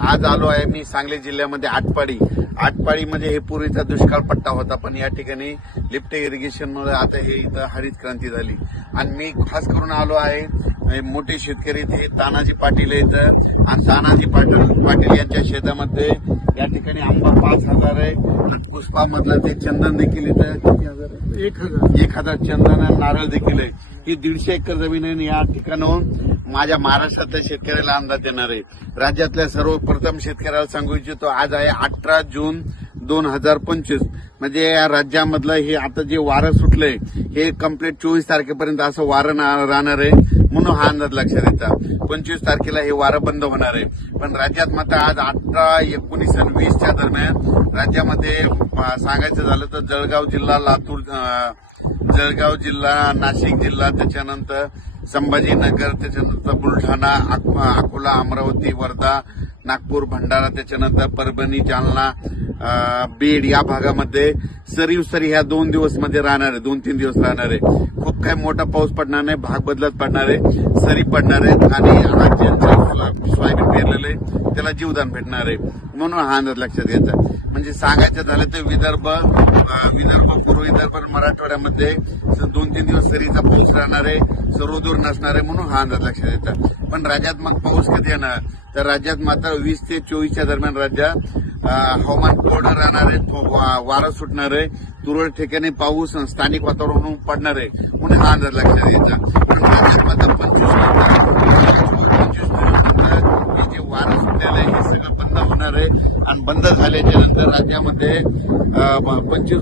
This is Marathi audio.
आज आलो आहे मी सांगली जिल्ह्यामध्ये आटपाडी. आटपाडीमध्ये म्हणजे हे पूर्वीचा दुष्काळ पट्टा होता पण या ठिकाणी लिफ्ट इरिगेशनमुळे आता हे इथं हरित क्रांती झाली. आणि मी खास करून आलो आहे मोठे शेतकरी ते तानाजी पाटील आहेत आणि तानाजी पाटील पाटील यांच्या शेतामध्ये या ठिकाणी आंबा पाच हजार आहे. आणि पुष्पामधलं ते चंदन देखील इथं किती हजार एक हजार. एक हजार चंदन आणि नारळ देखील आहे. ही दीडशे एकर जमीन आहे आणि या ठिकाणाहून माझ्या महाराष्ट्रातल्या शेतकऱ्याला अंदाज देणार आहे. राज्यातल्या सर्वप्रथम शेतकऱ्याला सांगू इच्छितो आज आहे अठरा जून दोन हजार पंचवीस. म्हणजे या राज्यामधलं हे आता जे वारं सुटलंय हे कंप्लीट चोवीस तारखेपर्यंत असं वारं राहणार आहे म्हणून हा अंदाज लक्षात येतात पंचवीस तारखेला हे वारं बंद होणार आहे. पण राज्यात मात्र आज अठरा एकोणीस आणि वीसच्या दरम्यान राज्यामध्ये सांगायचं झालं तर जळगाव जिल्हा लातूर जळगाव जिल्हा नाशिक जिल्हा त्याच्यानंतर संभाजीनगर त्याच्यानंतर बुलढाणा अकोला अमरावती वर्धा नागपूर भंडारा त्याच्यानंतर परभणी जालना बीड या भागामध्ये सरीव सरी ह्या दोन दिवसमध्ये राहणार आहे दोन तीन दिवस राहणार. आहे खूप काही मोठा पाऊस पडणार नाही भाग बदलत पडणार आहे सरी पडणार आहेत आणि आज ज्यांचं सोयाबीन पेरलेलं आहे त्याला जीवदान भेटणार आहे. म्हणून हा अंदाज लक्षात घ्यायचा म्हणजे सांगायचं झालं तर विदर्भ विदर्भ पूर्व विदर्भ मराठवाड्यामध्ये दोन तीन दिवस सरीचा पाऊस राहणार आहे सर्वदूर नसणार आहे म्हणून हा अंदाज लक्षात येतात पण राज्यात मग पाऊस कधी येणार? तर राज्यात मात्र वीस ते चोवीसच्या दरम्यान राज्यात हवामान कोरडं राहणार आहे वा- वारं सुटणार आहे तुरळक ठिकाणी पाऊस स्थानिक वातावरण पडणार आहे म्हणून हा अंदाज लक्षात घ्यायचा पण राज्यात मात्र पंचवीस नंतर पंचवीस नंतर हे जे वारं सुटलेलं आहे हे सगळं बंद होणार आहे आणि बंद झाल्याच्यानंतर राज्यामध्ये पंचवीस